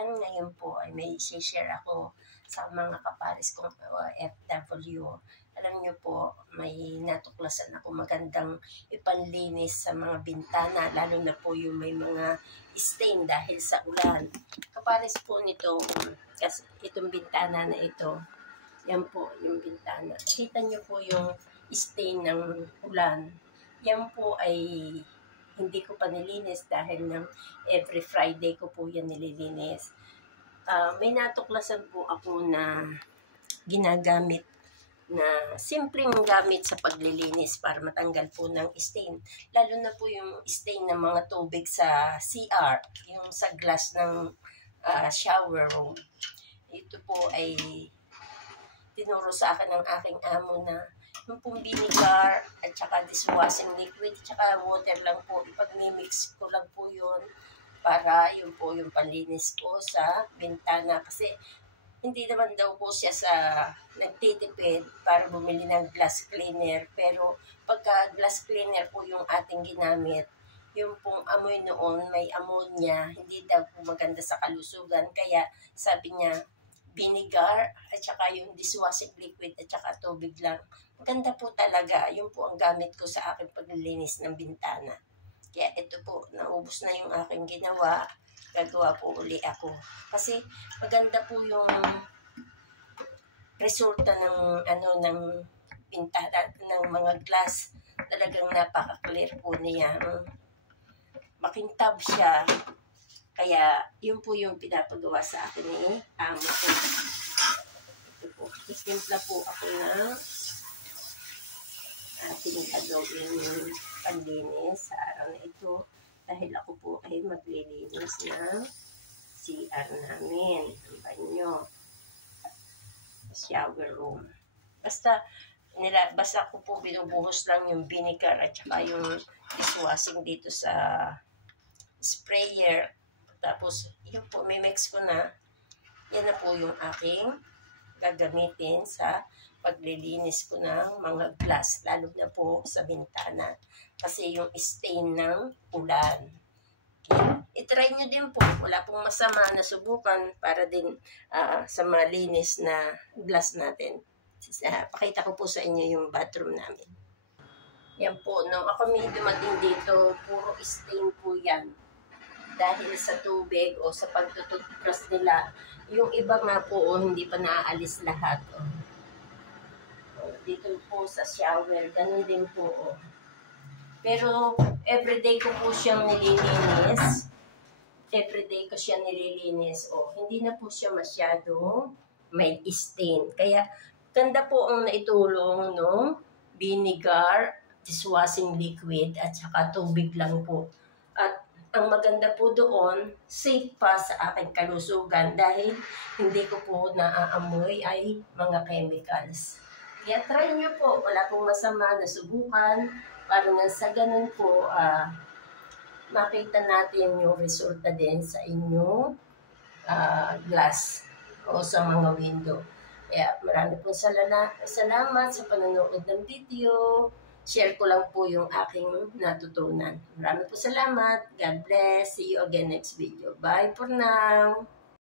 kaibigan, ngayon po ay may share ako sa mga kapares kong FW. Alam niyo po, may natuklasan ako magandang ipanlinis sa mga bintana, lalo na po yung may mga stain dahil sa ulan. Kapares po nito, kasi itong bintana na ito, yan po yung bintana. Kita niyo po yung stain ng ulan. Yan po ay hindi ko pa nilinis dahil every Friday ko po yan nililinis. May natuklasan po ako na ginagamit na simpleng gamit sa paglilinis para matanggal po ng stain. Lalo na po yung stain ng mga tubig sa CR, yung sa glass ng shower room. Ito po ay tinuro sa akin ng aking amo na yung pong vinegar at saka dishwashing liquid at saka water lang po. Ipag-mix ko lang po yun para yun po yung panlinis ko sa bintana. Kasi hindi naman daw po siya sa nagtitipid para bumili ng glass cleaner. Pero pagka glass cleaner po yung ating ginamit, yung pong amoy noon may ammonia, hindi daw po maganda sa kalusugan. Kaya sabi niya, vinegar at saka yung dishwashing liquid at saka tubig lang. Maganda po talaga. Yun po ang gamit ko sa aking paglilinis ng bintana. Kaya ito po, naubos na yung aking ginawa. Gagawa po uli ako. Kasi maganda po yung resulta ng ng bintana, ng mga glass. Talagang napaka-clear po niya. Makintab siya. Kaya, yun po yung pinapagawa sa akin ni amo ko. Ito po. Isimpla po ako ng ating gagawin panlinis sa araw na ito. Dahil ako po ay maglilinis ng CR namin. Ang banyo. Shower room. Basta ko po binubuhos lang yung vinegar at saka yung dishwashing dito sa sprayer. Tapos, yun po, may mix ko na. Yan na po yung aking gagamitin sa paglilinis ko ng mga glass, lalo na po sa bintana. Kasi yung stain ng ulan. Kaya, itry nyo din po. Wala pong masama na subukan para din sa malinis na glass natin. Pakita ko po sa inyo yung bathroom namin. Yan po, nung ako may dumating dito, puro stain po yan. Dahil sa tubig o sa pagtututbrush nila, yung iba nga po hindi pa naaalis lahat. Dito po sa shower, ganun din po. Pero everyday ko po siyang nililinis. Everyday ko siya nililinis. Hindi na po siya masyado may stain. Kaya ganda po ang naitulong no vinegar, dishwashing liquid at saka tubig lang po. At ang maganda po doon, safe pa sa aking kalusugan dahil hindi ko po naaamoy ay mga chemicals. Kaya try nyo po, wala pong masama na subukan para nga sa ganun po makita natin yung resulta din sa inyong glass o sa mga window. Kaya marami pong salamat sa panonood ng video. Share ko lang po yung aking natutunan. Maraming po salamat. God bless. See you again next video. Bye for now.